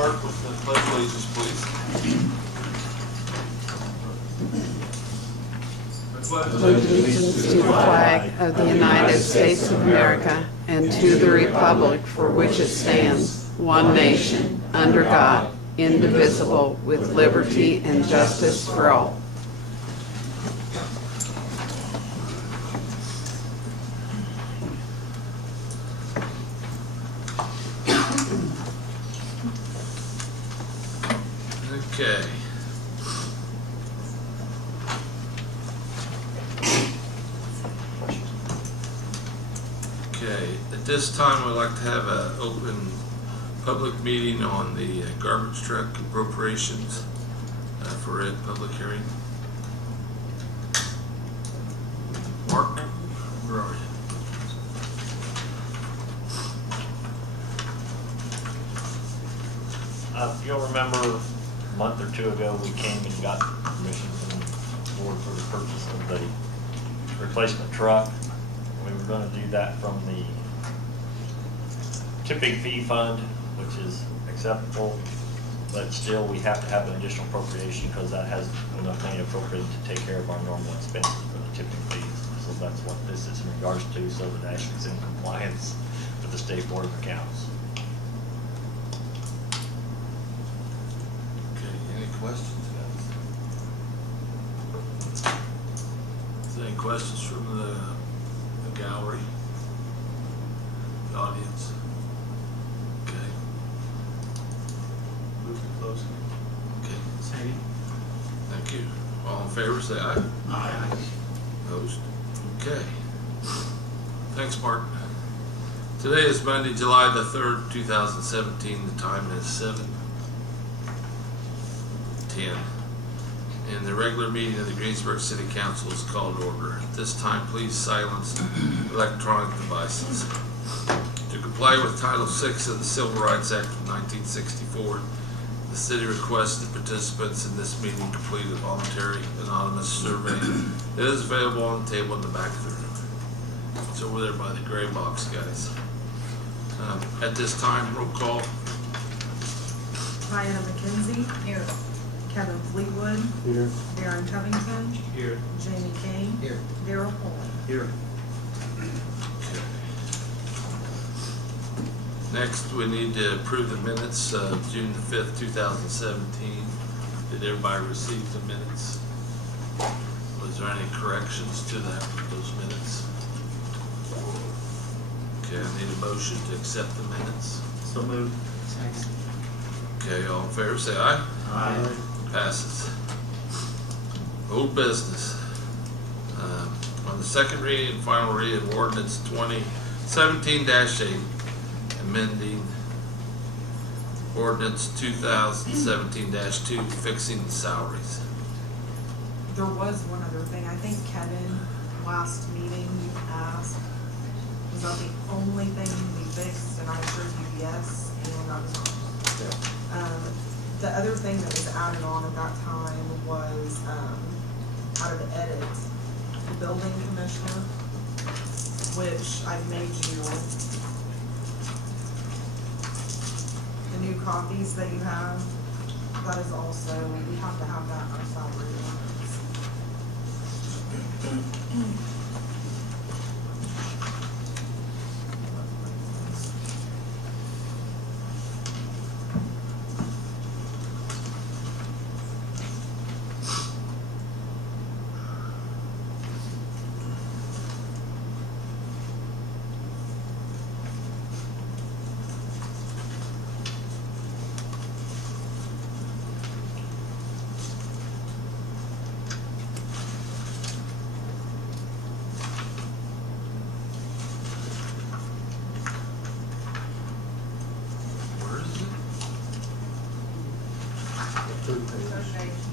Start with the pledge of allegiance, please. Pledge allegiance to the flag of the United States of America and to the republic for which it stands, one nation, under God, indivisible, with liberty and justice for all. Okay. Okay, at this time, we'd like to have an open public meeting on the garbage truck appropriations for a public hearing. Mark, where are you? If you'll remember, a month or two ago, we came and got permission from the board for the purchase of the replacement truck. We were gonna do that from the tipping fee fund, which is acceptable, but still, we have to have an additional appropriation because that has enough money appropriated to take care of our normal expenses for the tipping fees. So that's what this is in regards to, so that Ashlee's in compliance with the State Board of Accounts. Any questions, guys? Is there any questions from the gallery, the audience? Okay. Move to close. Okay. Second. Thank you. All in favor, say aye. Aye. Opposed? Okay. Thanks, Mark. Today is Monday, July the 3rd, 2017. The time is 7:10. And the regular meeting of the Greensburg City Council is called to order. At this time, please silence electronic devices. To comply with Title VI of the Civil Rights Act of 1964, the city requests that participants in this meeting complete a voluntary anonymous survey that is available on the table in the back of the room. It's over there by the gray box, guys. At this time, roll call. Diana McKenzie. Here. Kevin Fleetwood. Here. Darren Covington. Here. Jamie Kane. Here. Daryl Poland. Here. Next, we need to approve the minutes of June the 5th, 2017. Did everybody receive the minutes? Was there any corrections to those minutes? Okay, I need a motion to accept the minutes. So moved. Second. Okay, all in favor, say aye. Aye. Passes. Old business. On the second reading and final reading of ordinance 2017-8, amending ordinance 2017-2, fixing salaries. There was one other thing. I think Kevin, last meeting, you asked, was that the only thing to be fixed? And I assured you yes, and I was wrong. The other thing that was added on at that time was, out of the edit, the building commissioner, which I've made you the new copies that you have. That is also, we have to have that in our salary ordinance.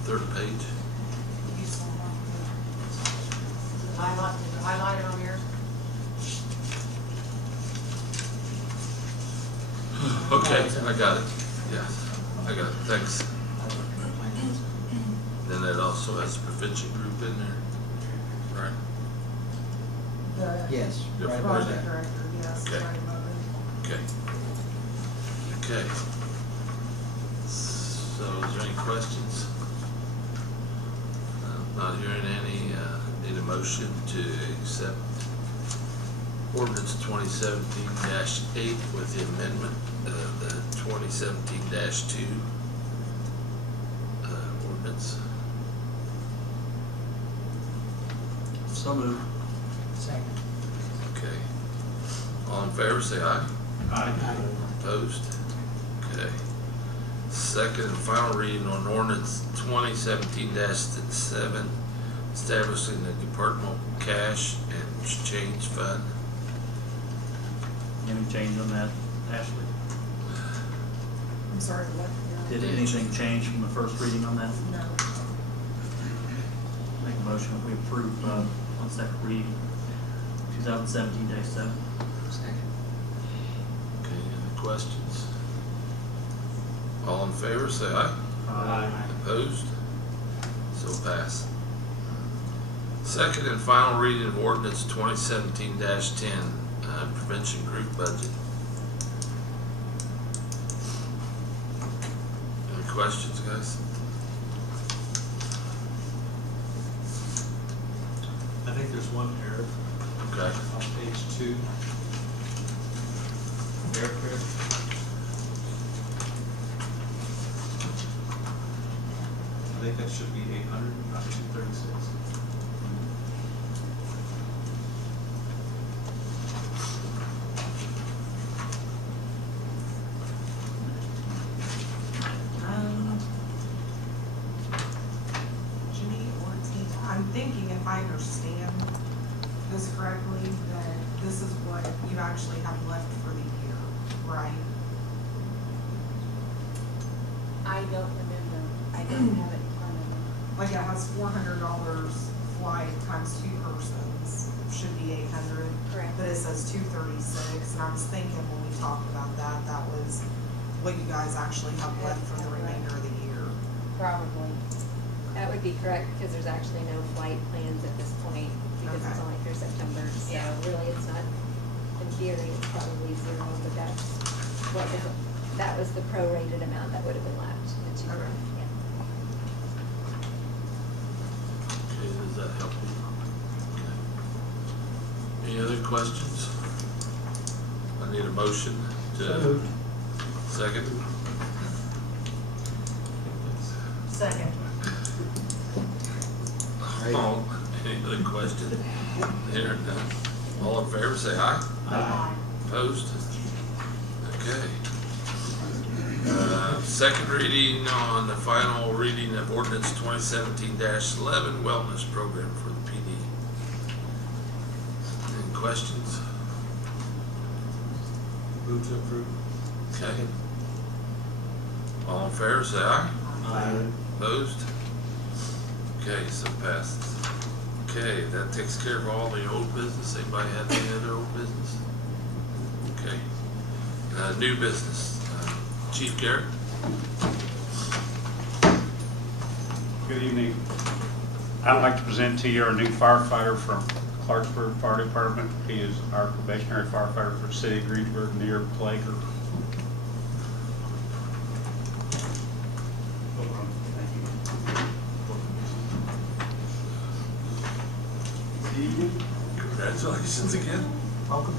Third page. Highlighted on yours? Okay, I got it. Yeah, I got it. Thanks. Then that also has a prevention group in there, right? The Yes. Yep. Right about project that. director, yes, Okay. right above it. Okay. Okay. questions? Not hearing any, need a motion to accept ordinance 2017-8 with the amendment of the 2017-2 ordinance. So moved. Second. Okay. All in favor, say aye. Aye. Opposed? Okay. Second and final reading on ordinance 2017-7, establishing the departmental cash and change fund. Any change on that, Ashley? I'm sorry, what? Did anything change from the first reading on that? No. Make a motion that we approve, on second reading, 2017-7. Second. Okay, any questions? All in favor, say aye. Aye. Opposed? So passed. Second and final reading of ordinance 2017-10, prevention group budget. Any questions, guys? I think there's one error Okay. on page 2. Aircraft. I think that should be 800, not 236. Jimmy or Tina, I'm thinking if I understand this correctly, that this is what you actually have left for the year, right? I don't remember. I don't have it in front of me. Like it has $400 flight times 2 persons, should be 800. Correct. But it says 236, and I was thinking when we talked about that, that was what you guys actually have left for the remainder of the year. Probably. That would be correct, because there's actually no flight plans at this point, because it's Okay. only through September. So Yeah. really, it's not, in theory, it's probably zero, but that's what was, that was the prorated amount that would have been left. The two, Okay. yeah. Okay, does that help you? Okay. Any other questions? I need a motion to. Second? Second. All, any other questions? Hearing none. All in favor, say aye. Aye. Opposed? Okay. Second reading on the final reading of ordinance 2017-11 wellness program for the PD. Any questions? Move to approve. Okay. All in favor, say aye. Aye. Opposed? Okay, so passes. Okay, that takes care of all the old business. Anybody have any other old business? Okay. New business. Chief Garrett? Good evening. I'd like to present to you our new firefighter from Clarksburg Fire Department. He is our probationary firefighter for the city of Greensburg near Ploeger. Congratulations again. Welcome.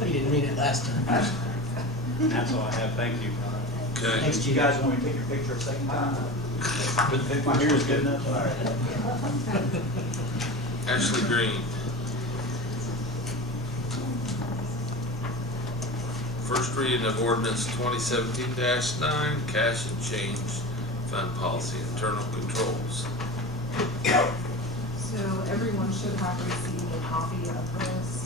We didn't read it last time. That's all I have. Thank you. Okay. Thanks, do you guys want me to take your picture a second time? If my hair is good enough, all right. Ashlee Green. First reading of ordinance 2017-9, cash and change fund policy, internal controls. So everyone should have received a copy of this.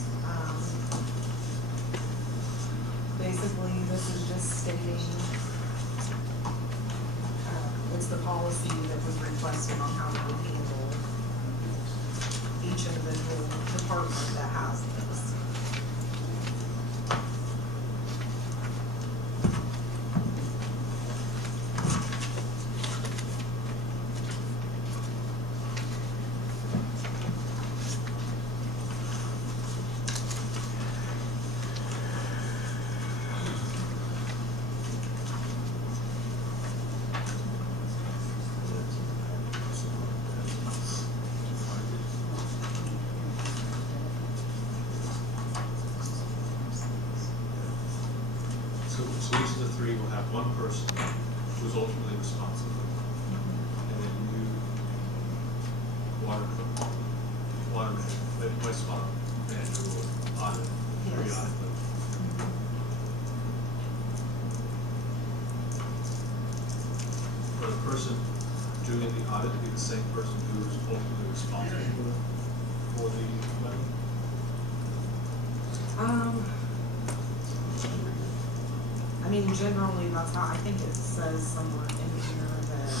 Basically, this is just stating, it's the policy that was requested on how to handle each individual department that has this. So each of the three will have one person who's ultimately responsible. And then you, water man, wastewater manager will audit Yes. periodically. For the person doing the audit to be the same person who is ultimately responsible for the money? I mean, generally, that's how, I think it says somewhere in here that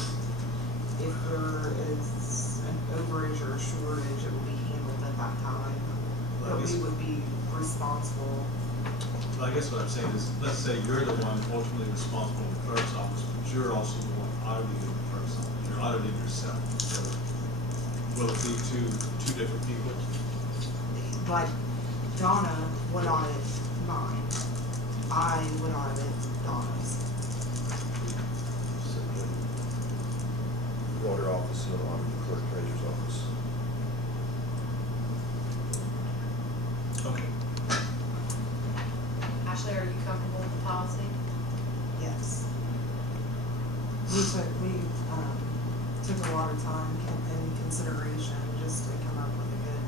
if there is an overage or a shortage, it will be handled at that time. Well, I But we guess- would be responsible. Well, I guess what I'm saying is, let's say you're the one ultimately responsible in the clerk's office, but you're also the one auditing in the clerk's office. You're auditing yourself. So will it be two different people? Like Donna would audit mine. I would audit Donna's. Water office and on the clerk treasurer's office. Okay. Ashlee, are you comfortable with the policy? Yes. We took a lot of time in consideration just to come up with a good,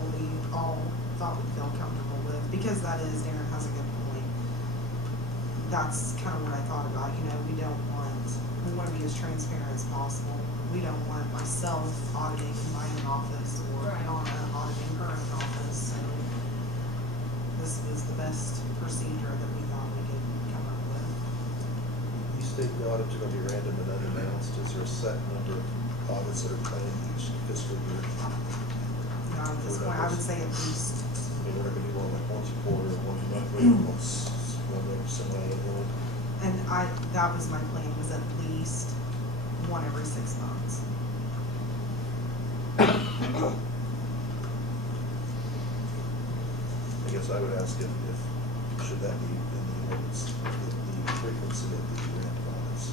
what we all thought we'd feel comfortable with, because that is, Darren has a good point. That's kind of what I thought about, we want to be as transparent as possible. We don't want myself auditing my own office or Right. Donna auditing her own office, so this was the best procedure that we thought we could come up with. You state the audits are gonna be random and unannounced. Is there a set number of audits that are planned each fiscal year? At this point, I would say at least, I mean, we're not gonna do one like once a quarter, one monthly, once, one semi-annually. and that was my plan, was at least one every 6 months. I guess I would ask if should that be in the ordinance, the frequency of the random audits?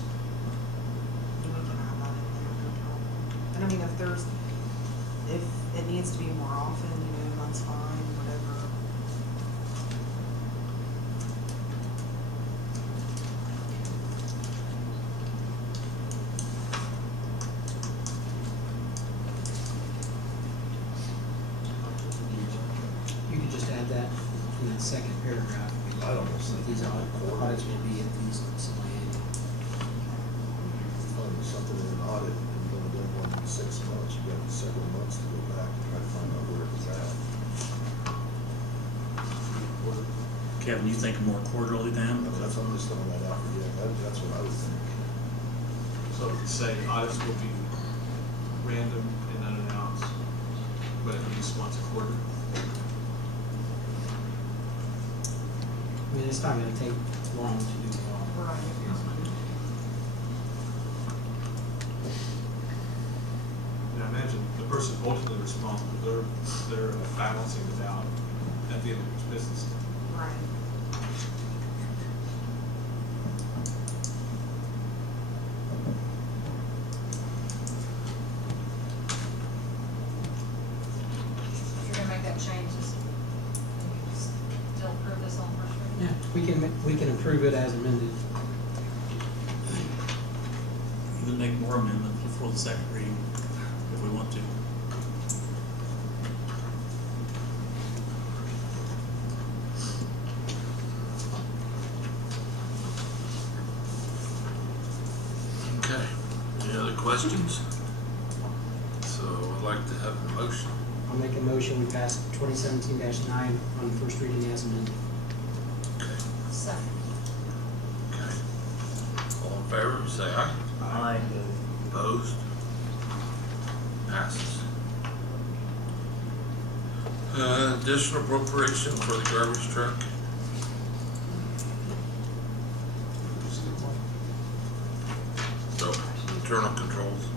We can have that in there, no problem. And I mean, if it needs to be more often, that's fine, whatever. You could just add that in that second paragraph. I'd almost think These quarterly. audits will be at least semi-annual. Something in an audit, and you're gonna do one in 6 months, you've got several months to go back and try to find out where it was at. Kevin, you think more quarterly then? That's, I'm just throwing that out, that's what I would think. So say audits will be random and unannounced, but at least once a quarter? I mean, it's not gonna take long to do the audit. Right. And I imagine the person ultimately responsible, they're balancing it out at the end of each business day. Right. If you're gonna make that change, just, can you just still approve this on first reading? Yeah, we can approve it as amended. Even make more amendments before the second reading, if we want to. Okay, any other questions? So I'd like to have a motion. I'll make a motion, we pass 2017-9 on first reading as amended. Okay, Second. okay. All in favor, say aye. Aye. Opposed? Passes. Additional appropriation for the garbage truck. So, internal controls.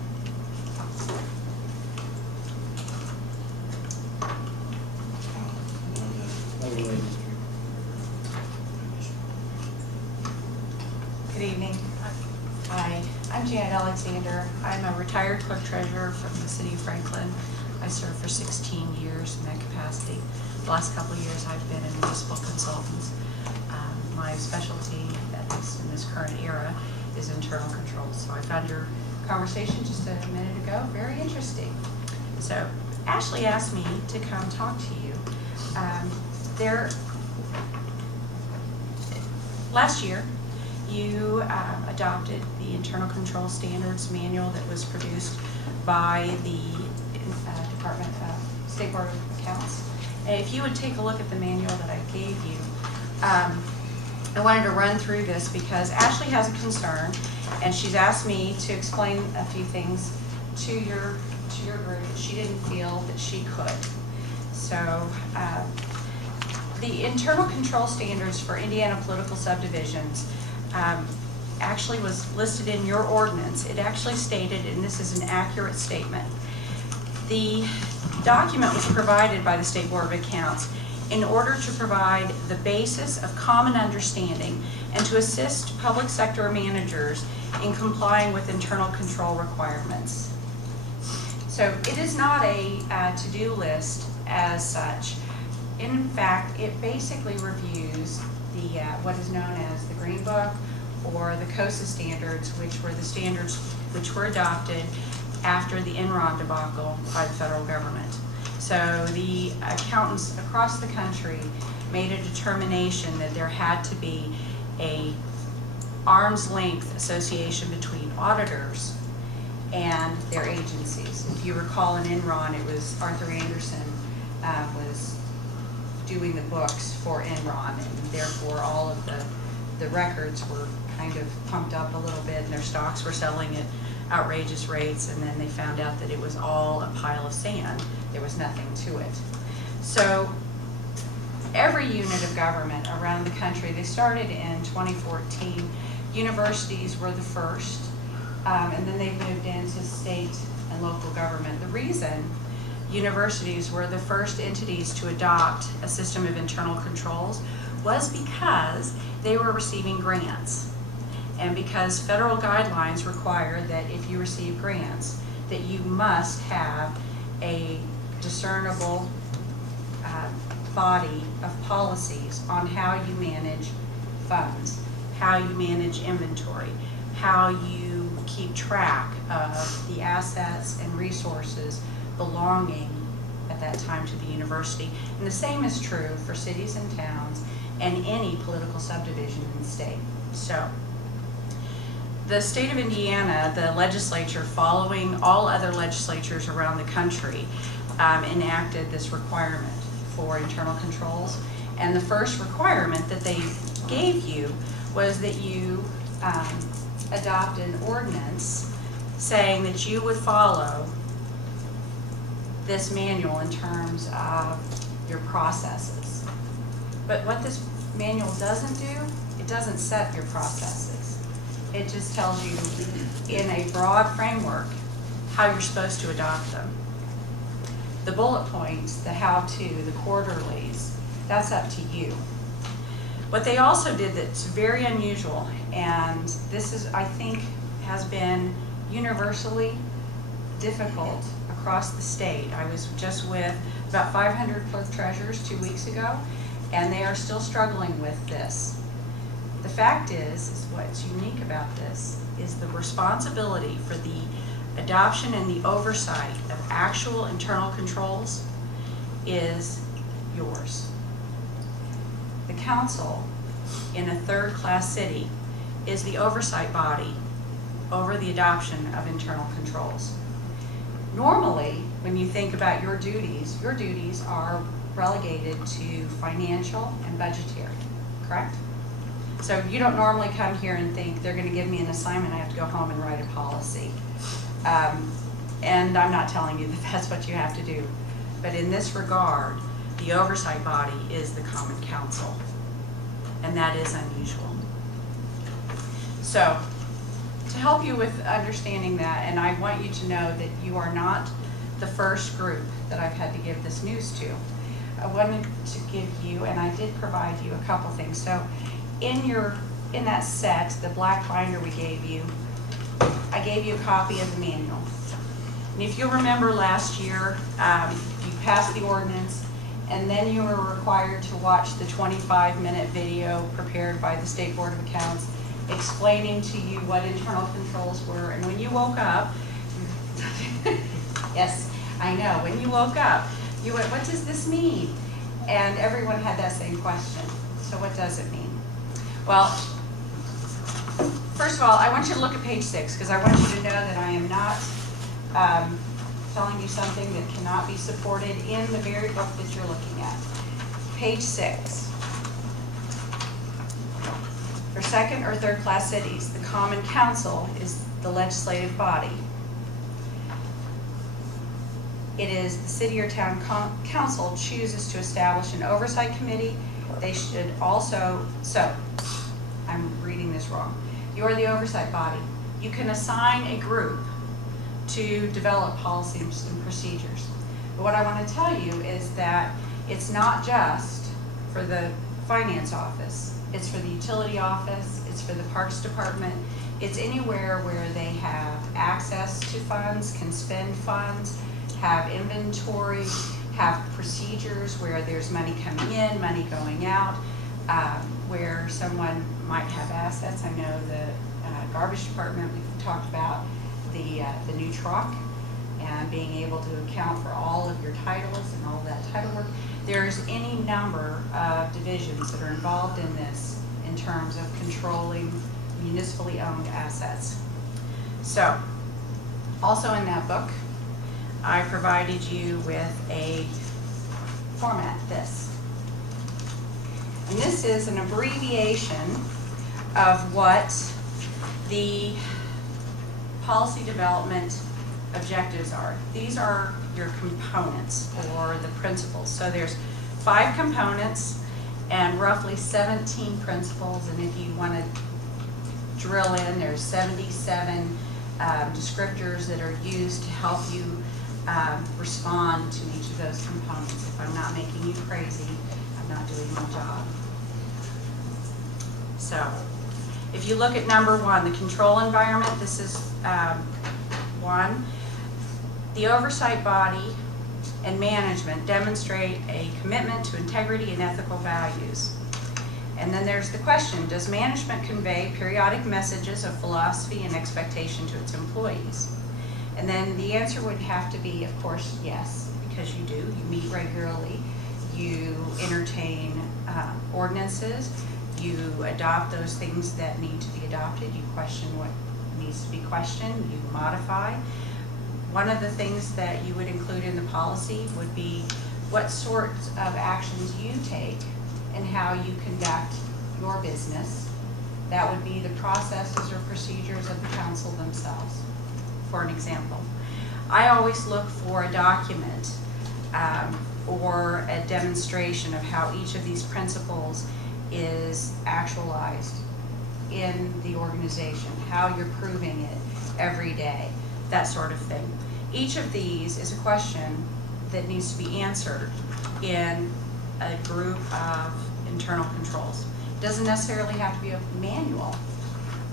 Overlay district. Good evening. Hi, I'm Janet Alexander. I'm a retired clerk treasurer from the city of Franklin. I served for 16 years in that capacity. The last couple of years I've been a municipal consultant. My specialty current era is internal controls. So I found your conversation just a minute ago very interesting. So Ashlee asked me to come talk to you. Last year, you adopted the internal control standards manual that was produced by the Department of State Board of Accounts. And if you would take a look at the manual that I gave you, I wanted to run through this because Ashlee has a concern, and she's asked me to explain a few things to your group that she didn't feel that she could. So the internal control standards for Indiana political subdivisions actually was listed in your ordinance. It actually stated, and this is an accurate statement, the document was provided by the State Board of Accounts in order to provide the basis of common understanding and to assist public sector managers in complying with internal control requirements. So it is not a to-do list as such. In fact, it basically reviews the what is known as the Green Book or the COSA standards, which were the standards which were adopted after the Enron debacle by the federal government. So the accountants across the country made a determination that there had to be a arm's length association between auditors and their agencies. If you recall in Enron, it was Arthur Anderson was doing the books for Enron, and therefore all of the records were kind of pumped up a little bit, and their stocks were selling at outrageous rates, and then they found out that it was all a pile of sand. There was nothing to it. So every unit of government around the country, they started in 2014. Universities were the first, and then they moved into state and local government. The reason universities were the first entities to adopt a system of internal controls was because they were receiving grants, and because federal guidelines require that if you receive grants that you must have a discernible body of policies on how you manage funds, how you manage inventory, how you keep track of the assets and resources belonging at that time to the university. And the same is true for cities and towns and any political subdivision in the state. So the state of Indiana, the legislature, following all other legislatures around the country, enacted this requirement for internal controls. And the first requirement that they gave you was that you adopt an ordinance saying that you would follow this manual in terms of your processes. But what this manual doesn't do, it doesn't set your processes. It just tells you in a broad framework how you're supposed to adopt them. The bullet points, the how-to, the quarterlies, that's up to you. What they also did that's very unusual, and this is, I think, has been universally difficult across the state. I was just with about 500 clerk treasurers 2 weeks ago, and they are still struggling with this. The fact is what's unique about this is the responsibility for the adoption and the oversight of actual internal controls is yours. The council in a third-class city is the oversight body over the adoption of internal controls. Normally, when you think about your duties are relegated to financial and budgetary, correct? So you don't normally come here and think they're going to give me an assignment, I have to go home and write a policy. And I'm not telling you that that's what you have to do. But in this regard, the oversight body is the Common Council, and that is unusual. So, to help you with understanding that, and I want you to know that you are not the first group that I've had to give this news to. I wanted to give you, and I did provide you a couple things. So, in that set, the black binder we gave you, I gave you a copy of the manual. And if you'll remember last year, you passed the ordinance, and then you were required to watch the 25-minute video prepared by the State Board of Accounts, explaining to you what internal controls were, and when you woke up, yes, I know, when you woke up, you went, what does this mean? And everyone had that same question. So what does it mean? Well, first of all, I want you to look at page 6, because I want you to know that I am not telling you something that cannot be supported in the very book that you're looking at. Page 6. For second or third class cities, the Common Council is the legislative body. It is the city or town council chooses to establish an oversight committee. They should also, so, I'm reading this wrong. You are the oversight body. You can assign a group to develop policies and procedures. But what I want to tell you is that it's not just for the finance office. It's for the utility office. It's for the parks department. It's anywhere where they have access to funds, can spend funds, have inventory, have procedures where there's money coming in, money going out, where someone might have assets. I know the garbage department, we've talked about the new truck and being able to account for all of your titles and all that title work. There's any number of divisions that are involved in this in terms of controlling municipally owned assets. So, also in that book, I provided you with a format, this. And this is an abbreviation of what the policy development objectives are. These are your components or the principles. So there's 5 components and roughly 17 principles, and if you want to drill in, there's 77 descriptors that are used to help you respond to each of those components. If I'm not making you crazy, I'm not doing my job. So, if you look at number 1, the control environment, this is 1. The oversight body and management demonstrate a commitment to integrity and ethical values. And then there's the question, does management convey periodic messages of philosophy and expectation to its employees? And then the answer would have to be, of course, yes, because you do. You meet regularly. You entertain ordinances. You adopt those things that need to be adopted. You question what needs to be questioned. You modify. One of the things that you would include in the policy would be what sorts of actions you take and how you conduct your business. That would be the processes or procedures of the council themselves. For an example, I always look for a document or a demonstration of how each of these principles is actualized in the organization, how you're proving it every day, that sort of thing. Each of these is a question that needs to be answered in a group of internal controls. It doesn't necessarily have to be a manual,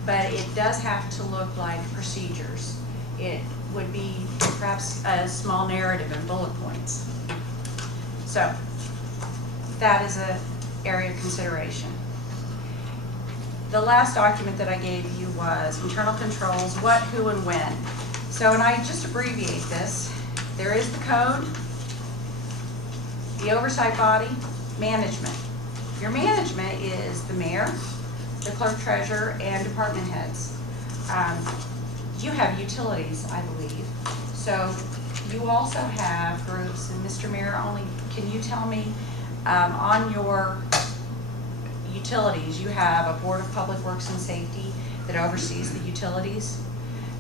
but it does have to look like procedures. It would be perhaps a small narrative and bullet points. So that is an area of consideration. The last document that I gave you was internal controls, what, who, and when. So, and I just abbreviate this. There is the code, the oversight body, management. Your management is the mayor, the clerk treasurer, and department heads. You have utilities, I believe. So you also have groups, and Mr. Mayor, can you tell me, on your utilities, you have a Board of Public Works and Safety that oversees the utilities?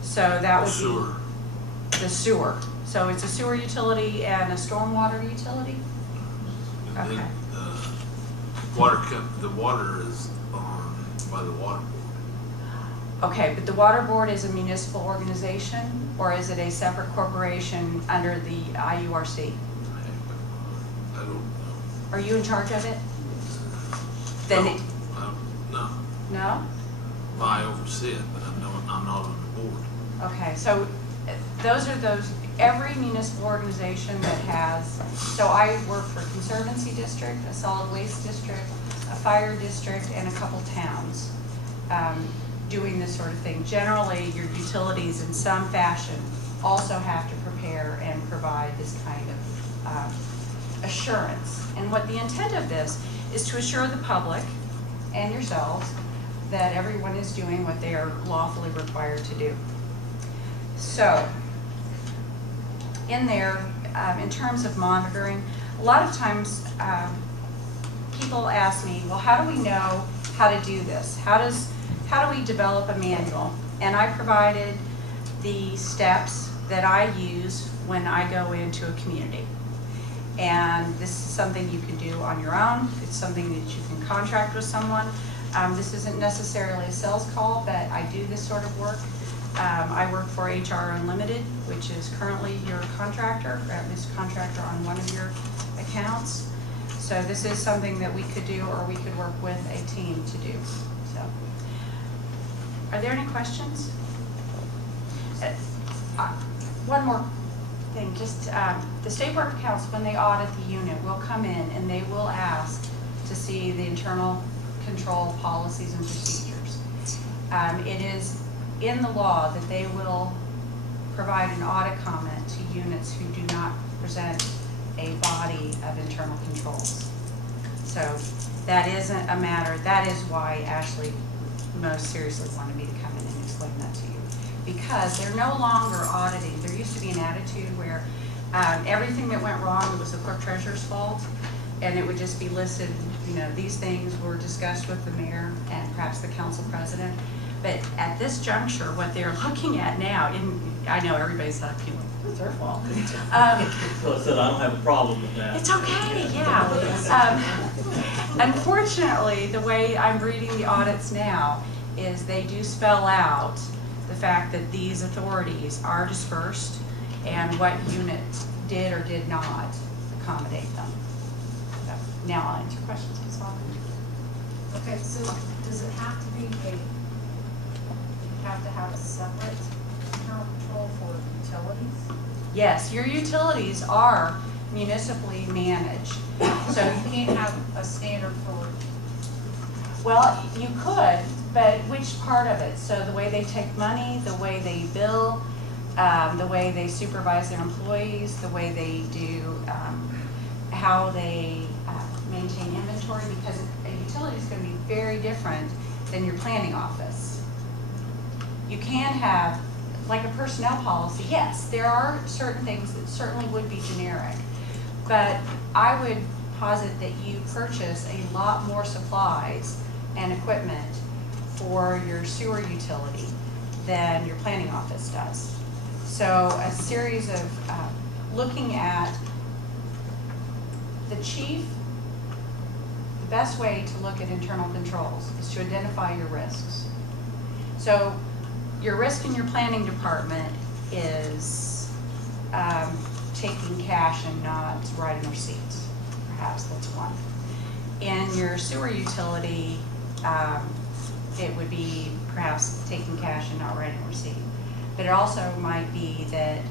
So that would Sewer. be the sewer. So it's a sewer utility and a stormwater utility? And Okay. then the water is on by the water board. Okay, but the water board is a municipal organization, or is it a separate corporation under the IURC? I don't know. Are you in charge of it? Then it, No, no? I oversee it, but I'm not on the board. Okay, so every municipal organization that has, so I work for a conservancy district, a solid waste district, a fire district, and a couple towns. doing this sort of thing. Generally, your utilities in some fashion also have to prepare and provide this kind of assurance. And what the intent of this is to assure the public and yourselves that everyone is doing what they are lawfully required to do. So, in there, in terms of monitoring, a lot of times people ask me, well, how do we know how to do this? How do we develop a manual? And I provided the steps that I use when I go into a community. And this is something you can do on your own. It's something that you can contract with someone. This isn't necessarily a sales call, but I do this sort of work. I work for HR Unlimited, which is currently your contractor, Mr. Contractor on one of your accounts. So this is something that we could do, or we could work with a team to do. So, are there any questions? One more thing, just the State Board of Accounts, when they audit the unit, will come in and they will ask to see the internal control policies and procedures. It is in the law that they will provide an audit comment to units who do not present a body of internal controls. So that isn't a matter, that is why Ashlee most seriously wanted me to come in and explain that to you. Because they're no longer auditing. There used to be an attitude where everything that went wrong, it was the clerk treasurer's fault, and it would just be listed, you know, these things were discussed with the mayor and perhaps the council president. But at this juncture, what they're looking at now, I know everybody's like, it's their fault. So I said, I don't have a problem with that. It's okay, yeah. Unfortunately, the way I'm reading the audits now is they do spell out the fact that these authorities are dispersed and what unit did or did not accommodate them. So, now I'll answer questions, Ms. Hoffman. Okay, so does it have to be you have to have a separate internal control for utilities? Yes, your utilities are municipally managed. So you Can't have a standard for, well, you could, but which part of it? So the way they take money, the way they bill, the way they supervise their employees, the way they do, how they maintain inventory, because a utility is going to be very different than your planning office. You can have, like a personnel policy, yes, there are certain things that certainly would be generic, but I would posit that you purchase a lot more supplies and equipment for your sewer utility than your planning office does. So a series of looking at the chief, the best way to look at internal controls is to identify your risks. So your risk in your planning department is taking cash and not writing receipts. Perhaps that's one. In your sewer utility, it would be perhaps taking cash and not writing a receipt. But it also might be that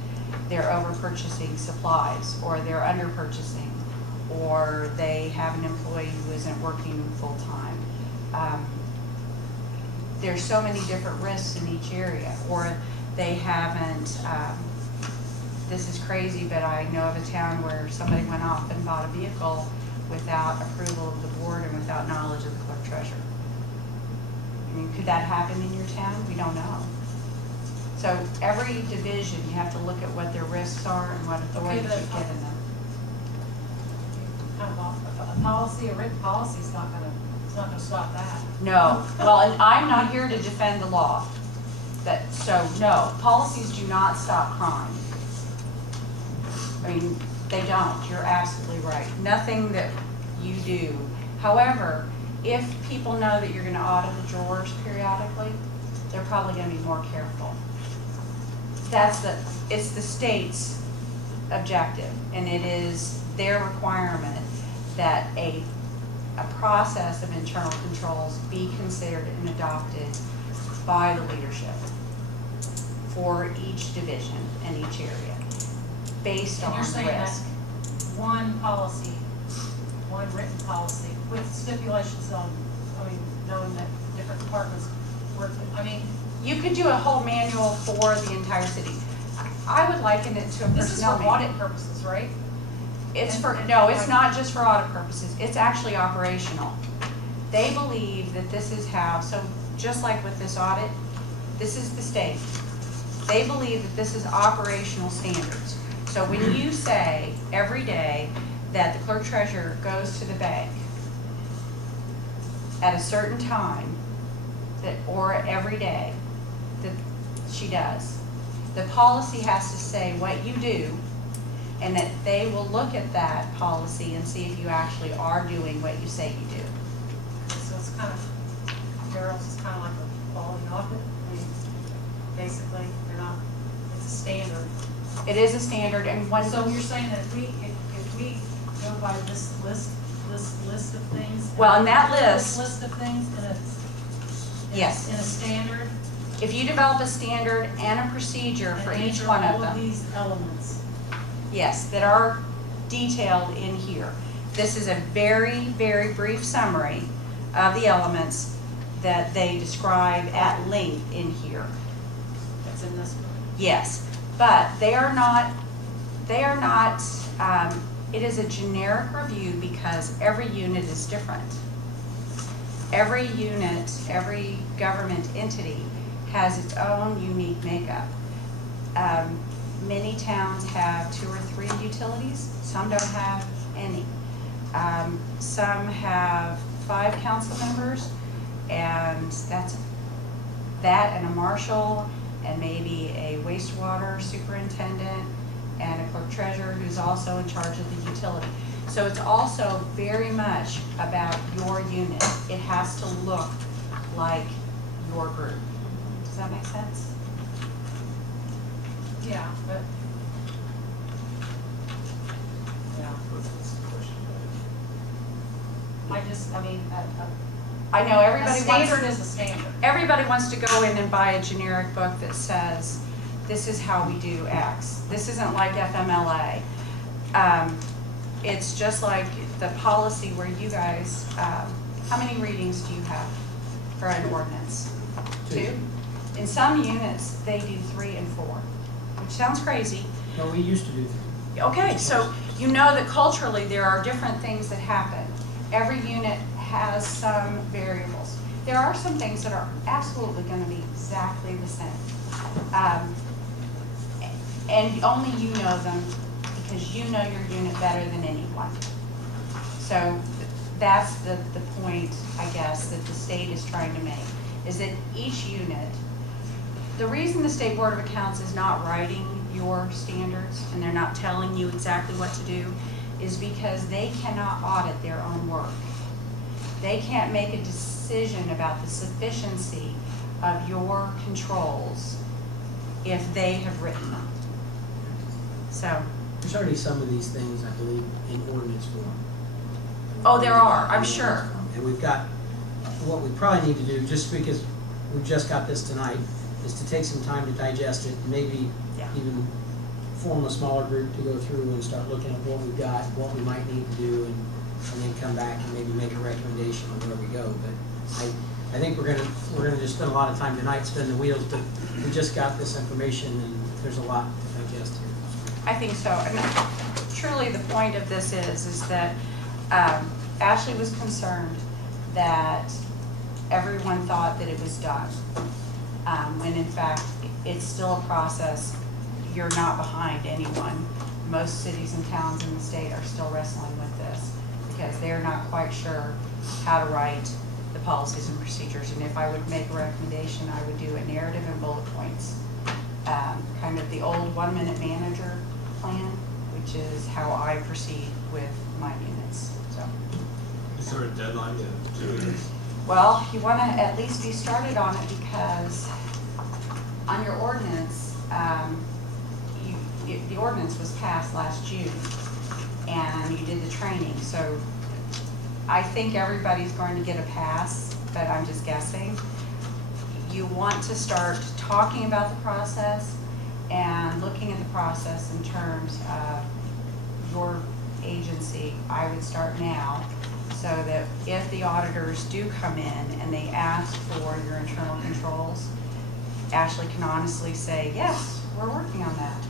they're over purchasing supplies, or they're under purchasing, or they have an employee who isn't working full time. There's so many different risks in each area, or they haven't, this is crazy, but I know of a town where somebody went off and bought a vehicle without approval of the board and without knowledge of the clerk treasurer. I mean, could that happen in your town? We don't know. So every division, you have to look at what their risks are and what authority you've given them. a policy, a written policy is not gonna stop that. No, well, and I'm not here to defend the law. So no, policies do not stop crime. I mean, they don't, you're absolutely right. Nothing that you do. However, if people know that you're gonna audit the drawers periodically, they're probably gonna be more careful. It's the state's objective, and it is their requirement that a process of internal controls be considered and adopted by the leadership for each division and each area, based on And you're saying that risk. one policy, one written policy with stipulations on, I mean, knowing that different departments I mean, You could do a whole manual for the entire city. I would liken it to a this is for personnel manual. audit purposes, right? It's for, no, it's not just for audit purposes, it's actually operational. They believe that this is how, so just like with this audit, this is the state. They believe that this is operational standards. So when you say every day that the clerk treasurer goes to the bank at a certain time, that, or every day that she does, the policy has to say what you do, and that they will look at that policy and see if you actually are doing what you say you do. So it's kind of, Daryl's is kind of like a quality audit. I mean, basically, they're not, it's a standard. It is a standard, and one. So you're saying that if we go by this list of things? Well, in that this list, List of things, and yes. in a standard? If you develop a standard and a procedure for and each these are one of all them, these elements. yes, that are detailed in here. This is a very, very brief summary of the elements that they describe at length in here. That's in this book. Yes, but they are not, it is a generic review because every unit is different. Every unit, every government entity has its own unique makeup. Many towns have 2 or 3 utilities, some don't have any. Some have 5 council members, and that's that and a marshal, and maybe a wastewater superintendent, and a clerk treasurer who's also in charge of the utility. So it's also very much about your unit. It has to look like your group. Does that make sense? Yeah, but. Yeah. I mean, I know a everybody standard wants, is a standard. everybody wants to go in and buy a generic book that says, this is how we do X. This isn't like FMLA. It's just like the policy where you guys, how many readings do you have for an ordinance? 2? In some units, they do 3 and 4, which sounds crazy. No, we used to do that. Okay, so you know that culturally there are different things that happen. Every unit has some variables. There are some things that are absolutely going to be exactly the same. And only you know them because you know your unit better than anyone. So that's the point, I guess, that the state is trying to make, is that each unit, the reason the State Board of Accounts is not writing your standards and they're not telling you exactly what to do is because they cannot audit their own work. They can't make a decision about the sufficiency of your controls if they have written them. So. There's already some of these things, I believe, in ordinance form. Oh, there are, I'm sure. And we've got, what we probably need to do, just because we've just got this tonight, is to take some time to digest it, maybe even form a smaller group to go through and start looking at what we've got, what we might need to do, and then come back and maybe make a recommendation on where we go. But I think we're gonna just spend a lot of time tonight spinning the wheels, but we just got this information and there's a lot to digest here. I think so. And truly the point of this is that Ashlee was concerned that everyone thought that it was done, when in fact it's still a process. You're not behind anyone. Most cities and towns in the state are still wrestling with this because they're not quite sure how to write the policies and procedures. And if I would make a recommendation, I would do a narrative and bullet points. Kind of the old 1-minute manager plan, which is how I proceed with my units. So, Is there a deadline to do this? well, you want to at least be started on it because on your ordinance, the ordinance was passed last June and you did the training. So I think everybody's going to get a pass, but I'm just guessing. You want to start talking about the process and looking at the process in terms of your agency. I would start now so that if the auditors do come in and they ask for your internal controls, Ashlee can honestly say, yes, we're working on that.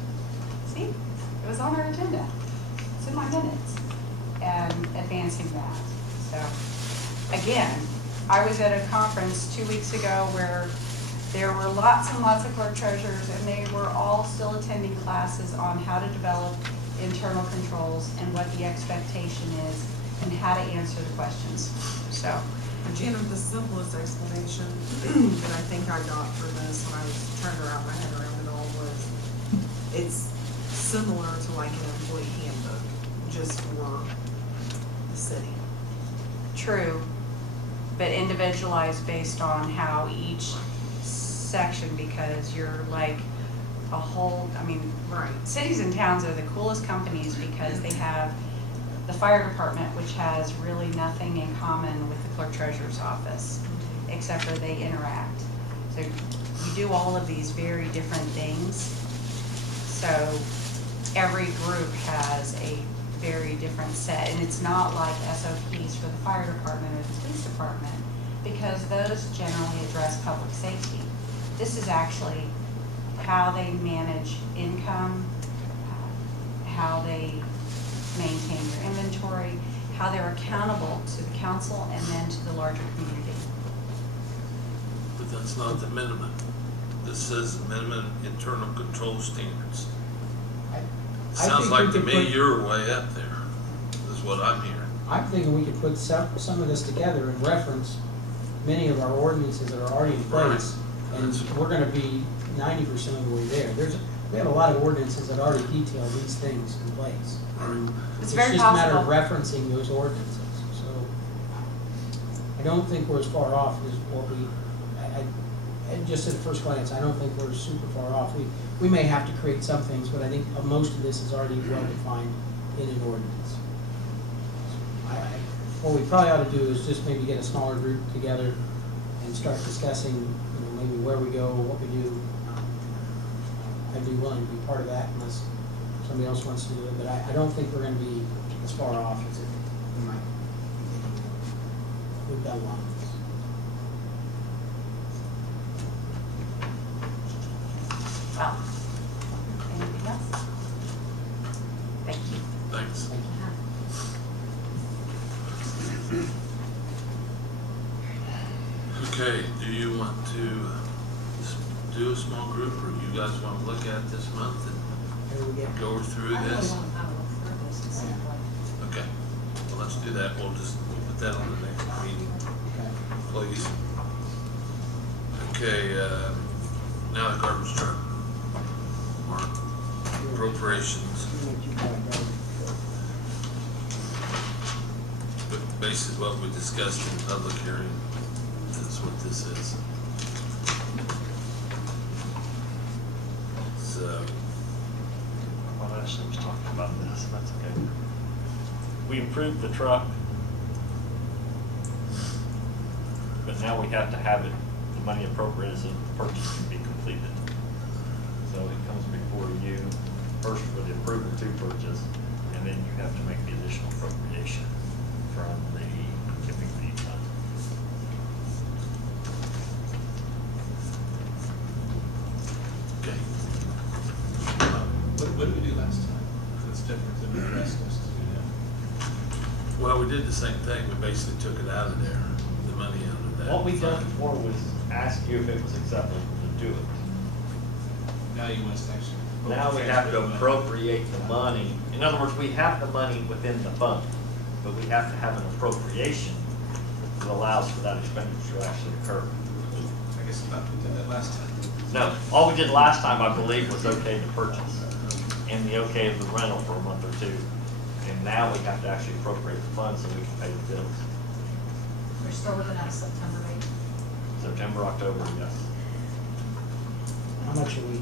See, it was on our agenda. It's in my minutes. And advancing that. So, again, I was at a conference 2 weeks ago where there were lots and lots of clerk treasurers, and they were all still attending classes on how to develop internal controls and what the expectation is and how to answer the questions. So, Janet, the simplest explanation that I think I got for this when I was trying to wrap my head around it all was, it's similar to like an employee handbook, just for the city. true, but individualized based on how each section, because you're like a whole, I mean, Right. cities and towns are the coolest companies because they have the fire department, which has really nothing in common with the clerk treasurer's office, except for they interact. So you do all of these very different things. So every group has a very different set, and it's not like SOPs for the fire department or the police department, because those generally address public safety. This is actually how they manage income, how they maintain their inventory, how they're accountable to the council and then to the larger community. But that's not the minimum. This says minimum internal control standards. I Sounds think like we to could me put- you're way up there, is what I'm hearing. I'm thinking we could put some of this together and reference many of our ordinances that are already in place. And we're gonna be 90% of the way there. We have a lot of ordinances that already detail these things in place. And It's very just a matter of possible. referencing those ordinances, so. I don't think we're as far off as what and just at first glance, I don't think we're super far off. We may have to create some things, but I think most of this is already well defined in an ordinance. What we probably ought to do is just maybe get a smaller group together and start discussing, maybe where we go, what we do. I'd be willing to be part of that unless somebody else wants to do it, but I don't think we're gonna be as far off as we might be thinking. We've got a lot of this. Well, anything else? Thank you. Thanks. Thank you. Okay, do you want to do a small group, or you guys want to look at it this month Here we get. and go through I really this? want to kind of look through this and see what. Okay, well, let's do that. We'll put that on the next meeting, Okay. please. Okay, now the garbage truck. Mark, appropriations. But basically what we discussed in public hearing, that's what this is. So, Well, Ashlee was talking about this, that's okay. We approved the truck, but now we have to have it, the money appropriated so the purchase can be completed. So it comes before you, first for the approval to purchase, and then you have to make the additional appropriation from the tipping fee fund. okay. What did we do last time? That's different than the rest of us to do now. Well, we did the same thing. We basically took it out of there, the money out of that. What we done fund. before was ask you if it was acceptable to do it. Now you want us to actually. Now we have to appropriate the money. In other words, we have the money within the fund, but we have to have an appropriation that allows for that expenditure to actually occur. I guess I thought we did that last time. No, all we did last time, I believe, was okay to purchase and the okay of the rental for a month or two. And now we have to actually appropriate the funds so we can pay the bills. We're still looking at September 8th. September, October, yes. How much are we?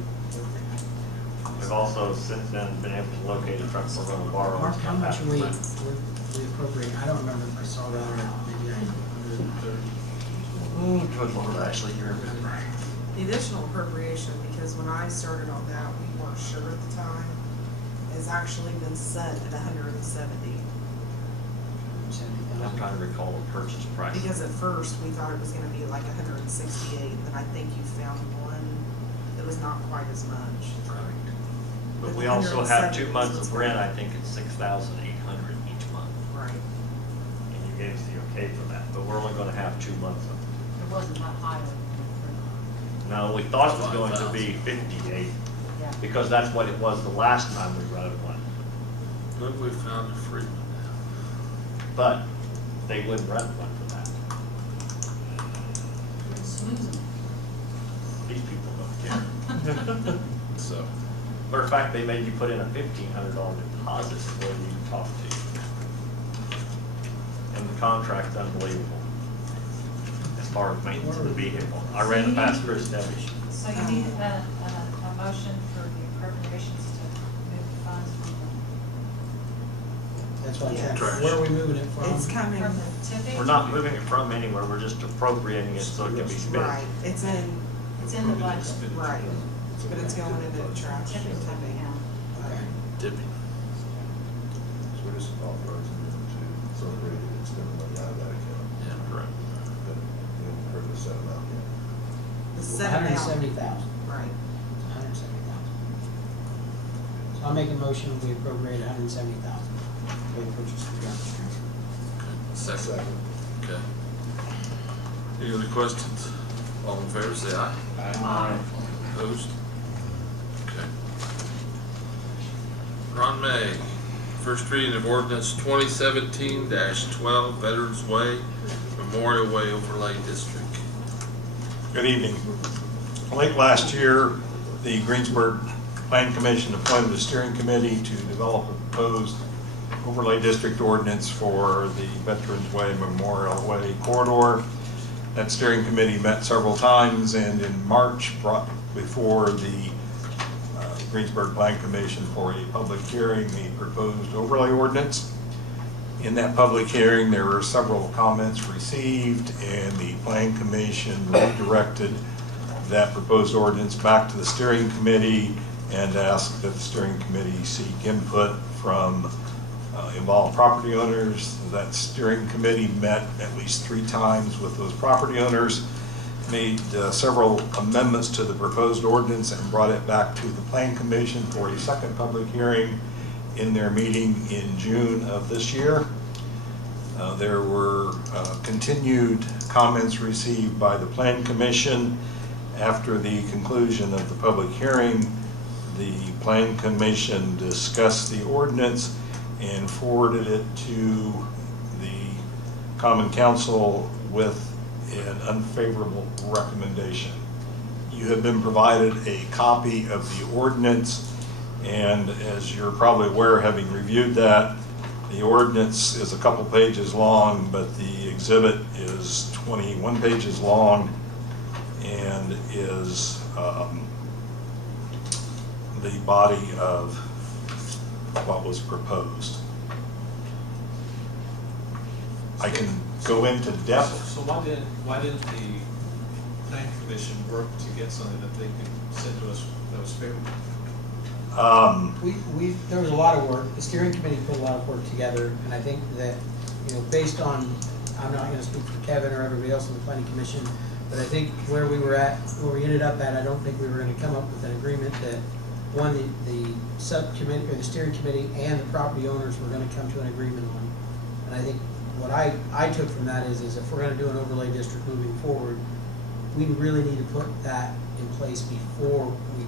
We've also since then been able to locate a truck we're going to borrow. Mark, how much are we Right. appropriating? I don't remember if I saw that or maybe I. Oh, good Lord, Ashlee, you remember. The additional appropriation, because when I started on that, we weren't sure at the time, has actually been set at 170. I'm trying to recall the purchase price. Because at first, we thought it was gonna be like 168, and then I think you found one that was not quite as much. Right. But With we also have 2 170 months was of rent, I think it's 6,800 each month. Right. And you gave us the okay for that, but we're only gonna have 2 months of it. It wasn't that high. No, we thought it was going to be 58, Yeah. because that's what it was the last time we rented one. But we found a free one But they wouldn't rent one for that. Snoozing. These people don't care. now, so. Matter of fact, they made you put in a $1,500 deposit before you even talk to you. And the contract's unbelievable as far as maintenance of the vehicle. I ran it past Chris Devish. So you need a motion for the appropriations to move the funds from That's why I'm Yes. trying, where are we moving it from? It's coming, the tipping? We're not moving it from anywhere, we're just appropriating it so it can be spent. right, it's in, It's in the budget. right, but it's going into the trash. Tipping tipping. account. Okay. Dipping. So we're just authorizing them to, so they're ready to spend the money out of that account. Yeah, correct. But you haven't heard the set amount yet. The set amount, 170,000. right. 170,000. So I'll make a motion, we appropriate 170,000 for the purchase of the garbage truck. Second. Okay. Any other questions? All in favor, say aye. Aye. Opposed? Okay. Ron May, first reading of ordinance 2017-12 Veterans Way, Memorial Way Overlay District. Good evening. Late last year, the Greensburg Plan Commission appointed a steering committee to develop a proposed overlay district ordinance for the Veterans Way Memorial Way corridor. That steering committee met several times and in March brought before the Greensburg Plan Commission for a public hearing the proposed overlay ordinance. In that public hearing, there were several comments received, and the Plan Commission redirected that proposed ordinance back to the steering committee and asked that the steering committee seek input from involved property owners. That steering committee met at least 3 times with those property owners, made several amendments to the proposed ordinance, and brought it back to the Plan Commission for a second public hearing in their meeting in June of this year. There were continued comments received by the Plan Commission. After the conclusion of the public hearing, the Plan Commission discussed the ordinance and forwarded it to the Common Council with an unfavorable recommendation. You have been provided a copy of the ordinance, and as you're probably aware, having reviewed that, the ordinance is a couple pages long, but the exhibit is 21 pages long and is the body of what was proposed. I can go into depth. So why didn't the plan commission work to get something that they could send to us that was favorable? There was a lot of work, the steering committee put a lot of work together, and I think that, based on, I'm not gonna speak for Kevin or everybody else on the planning commission, but I think where we ended up at, I don't think we were gonna come up with an agreement that, one, the subcommittee, or the steering committee and the property owners were gonna come to an agreement on. And I think what I took from that is if we're gonna do an overlay district moving forward, we really need to put that in place before we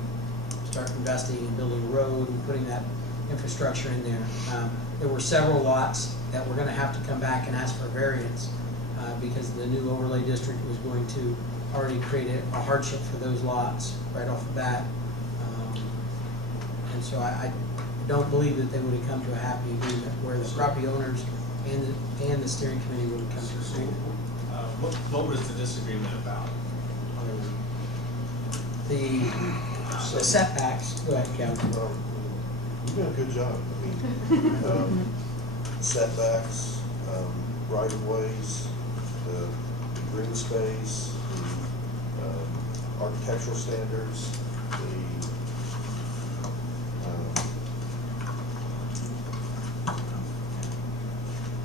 start investing in building a road and putting that infrastructure in there. There were several lots that were gonna have to come back and ask for variance because the new overlay district was going to already create a hardship for those lots right off the bat. And so I don't believe that they would have come to a happy agreement where the property owners and the steering committee would have come to an agreement. What was the disagreement about? The setbacks, go ahead, Kevin. You've done a good job. Setbacks, right-of-ways, the green space, the architectural standards,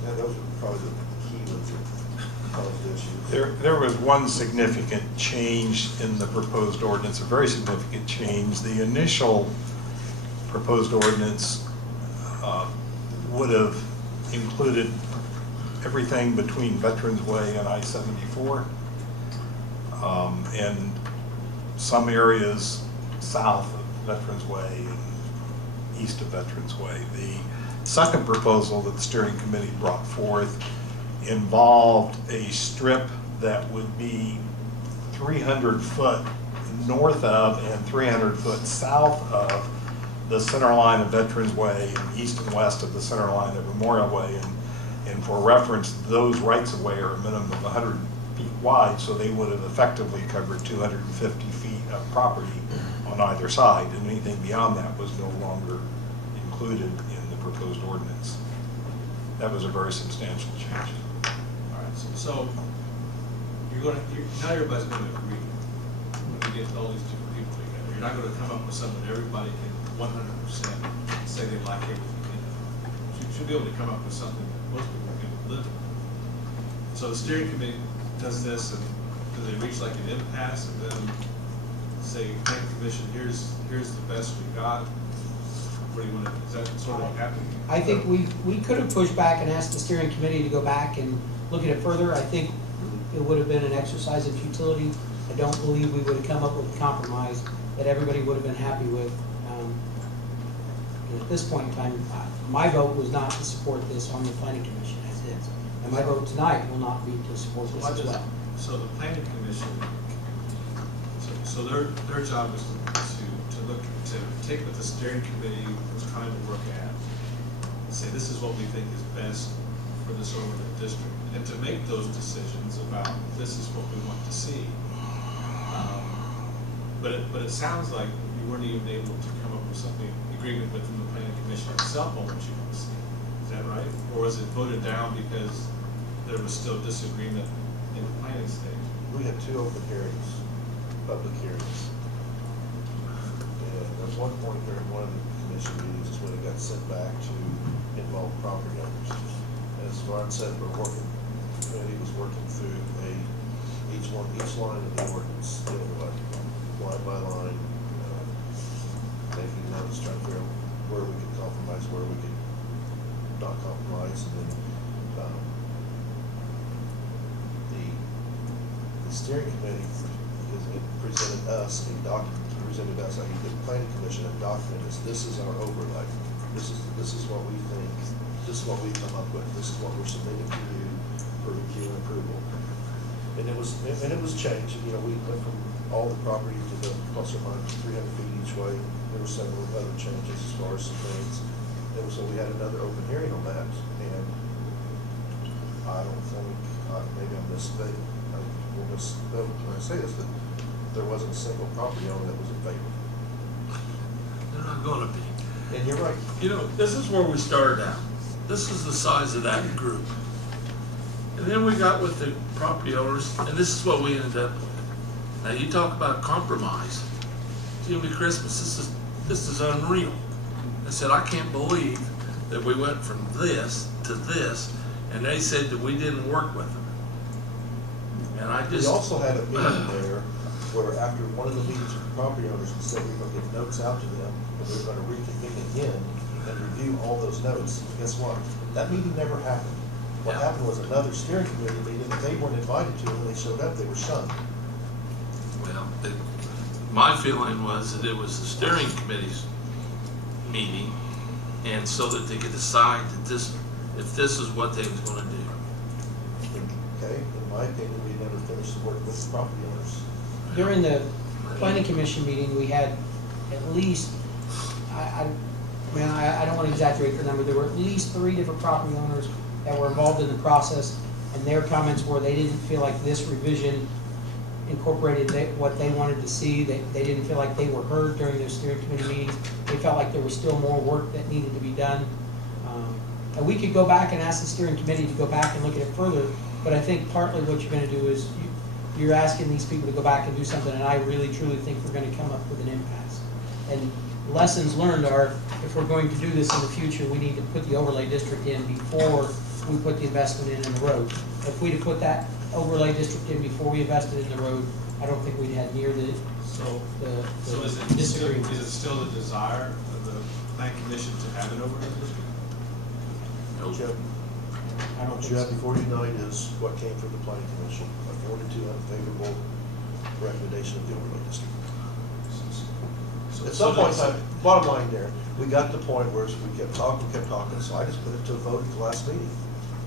yeah, those are probably There was one significant change in the proposed ordinance, a very significant change. The initial proposed ordinance would have included everything between Veterans Way and I-74, and some areas south of Veterans Way and east of Veterans Way. The second proposal that the steering committee brought forth involved a strip that would be 300 foot north of and 300 foot south of the center line of Veterans Way and east and west of the center line of Memorial Way. And for reference, those rights of way are a minimum of 100 feet wide, so they would have effectively covered 250 feet of property on either side, and anything beyond that was no longer included in the proposed ordinance. That was a very substantial change. All right, so not everybody's gonna agree when we get all these different people together. You're not gonna come up with something everybody can 100% say they like everything in it. You should be able to come up with something that most people can live with. So the steering committee does this, and do they reach like an impasse and then say, planning commission, here's the best we got? What do you want to, is that sort of what happened? I think we could have pushed back and asked the steering committee to go back and look at it further. I think it would have been an exercise in futility. I don't believe we would have come up with a compromise that everybody would have been happy with. And at this point in time, my vote was not to support this on the planning commission as is. And my vote tonight will not be to support this as well. So the planning commission, so their job is to look, to take what the steering committee was trying to work at and say, this is what we think is best for this overlay district, and to make those decisions about this is what we want to see. But it sounds like you weren't even able to come up with something, agreement within the planning commission itself on what you want to see. Is that right? Or was it voted down because there was still disagreement in the planning stage? We had 2 open hearings, public hearings. And there was one point during one of the commission meetings is when it got sent back to involve property owners. As Ron said, the committee was working through each line of the ordinance, line by line, making notes, trying to figure out where we could compromise, where we could not compromise, and then the steering committee presented us a document, like the planning commission, a document. This is our overlay. This is what we think. This is what we come up with. This is what we're submitting to you for review and approval. And it was changed. You know, we went from all the property to the plus or minus 300 feet each way. There were several other changes as far as some things. And so we had another open hearing on that. And I don't think, maybe I'm mistaken. I will misspoke when I say this, that there wasn't a single property owner that was in favor. They're not gonna be. And you're right. You know, this is where we started out. This is the size of that group. And then we got with the property owners, and this is what we ended up with. Now, you talk about compromise. It's gonna be Christmas. This is unreal. I said, I can't believe that we went from this to this, and they said that we didn't work with them. And I just... We also had a meeting there where after one of the meetings with the property owners, we said we were gonna give notes out to them, and we were gonna reconvene again and review all those notes. Guess what? That meeting never happened. What happened was another steering committee meeting that they weren't invited to, and when they showed up, they were shunned. Well, my feeling was that it was the steering committee's meeting, and so that they could decide that if this is what they was gonna do. Okay, in my opinion, we never finished the work with the property owners. During the planning commission meeting, we had at least, I don't want to exaggerate the number, there were at least 3 different property owners that were involved in the process, and their comments were they didn't feel like this revision incorporated what they wanted to see. They didn't feel like they were heard during those steering committee meetings. They felt like there was still more work that needed to be done. And we could go back and ask the steering committee to go back and look at it further, but I think partly what you're going to do is you're asking these people to go back and do something, and I really truly think we're going to come up with an impasse. And lessons learned are, if we're going to do this in the future, we need to put the overlay district in before we put the investment in the road. If we'd have put that overlay district in before we invested in the road, I don't think we'd had near the So is disagreement. it still the desire of the plan commission to have an overlay district? Jeff, I don't think Jeff, so. 49 is what came from the planning commission, a 4-2 unfavorable recommendation of the overlay district. At some point in time, bottom line there, we got to the point where we kept talking, so I just put it to a vote at the last meeting.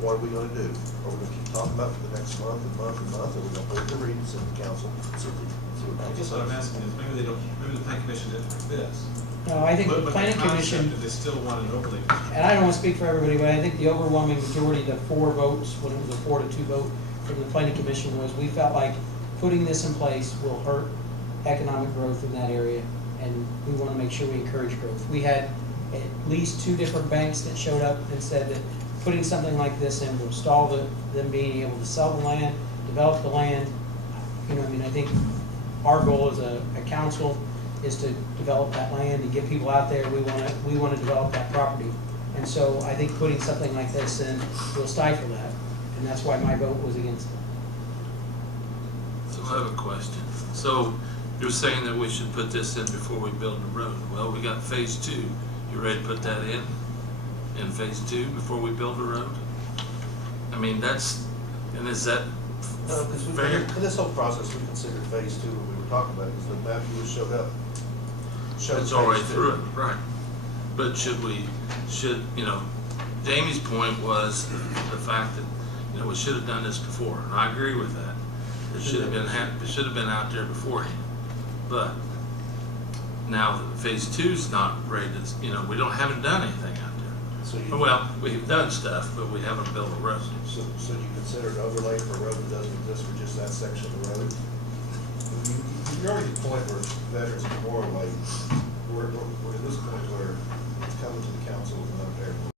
What are we gonna do? Are we gonna keep talking about it for the next month and month and month, or are we gonna put it to readings in the council? See what I guess what I'm asking is, maybe the plan commission didn't like this. No, I think the But planning commission, concept that they still want an overlay district. and I don't want to speak for everybody, but I think the overwhelming majority, the 4 votes, when it was a 4-2 vote from the planning commission, was we felt like putting this in place will hurt economic growth in that area, and we want to make sure we encourage growth. We had at least 2 different banks that showed up and said that putting something like this in will stall them being able to sell the land, develop the land. You know, I mean, I think our goal as a council is to develop that land and get people out there. We want to develop that property. And so I think putting something like this in will stifle that, and that's why my vote was against it. So I have a question. So you're saying that we should put this in before we build the road. Well, we got phase 2. You ready to put that in phase 2 before we build the road? I mean, and is that No, because fair? in this whole process, we considered phase 2 when we were talking about it, because the map you showed up. It's already through it, right. But you know, Jamie's point was the fact that, you know, we should have done this before, and I agree with that. It should have been out there beforehand. But now that phase 2's not ready to, you know, haven't done anything out So there. you, Well, we've done stuff, but we haven't built a road. so you consider an overlay for a road that doesn't exist for just that section of the road? You're already at the point where Veterans Memorial Way, we're at this point where it's coming to the council with an unfavorable